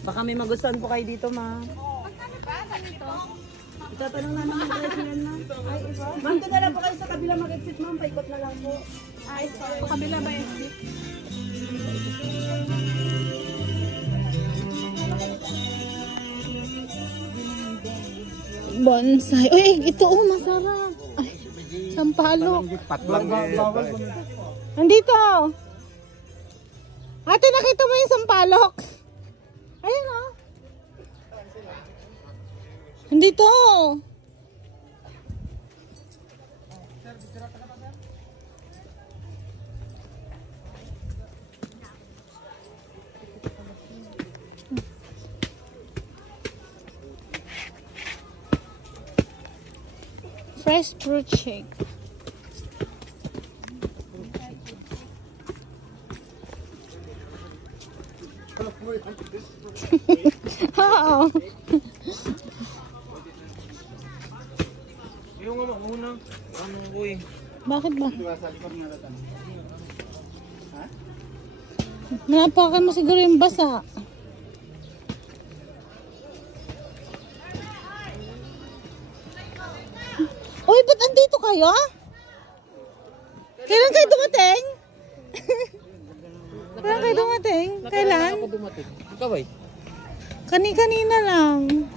Baka may magustuhan po kayo dito, ma. Magkano ba dito? Itatanong namin yung price nila na. Ay, iba. Ma'am, doon na lang po kayo sa kabila mag-exit, ma'am. Paikot na lang po. Ay, so, kabila ba exit? Bonsai. Uy, ito oh, masarap. Ay, sampalok. Nandito. Ate, nakita mo yung sampalok? Ayun oh. Nandito. Fresh fruit shake. Oo. Yung nga unang anong boy. Bakit ba? Napakan mo siguro yung basa. Uy, ba't andito kayo? Kailan kayo dumating? Kailan kayo dumating? Kailan? Ako dumating. Ikaw ay? Kani-kanina lang.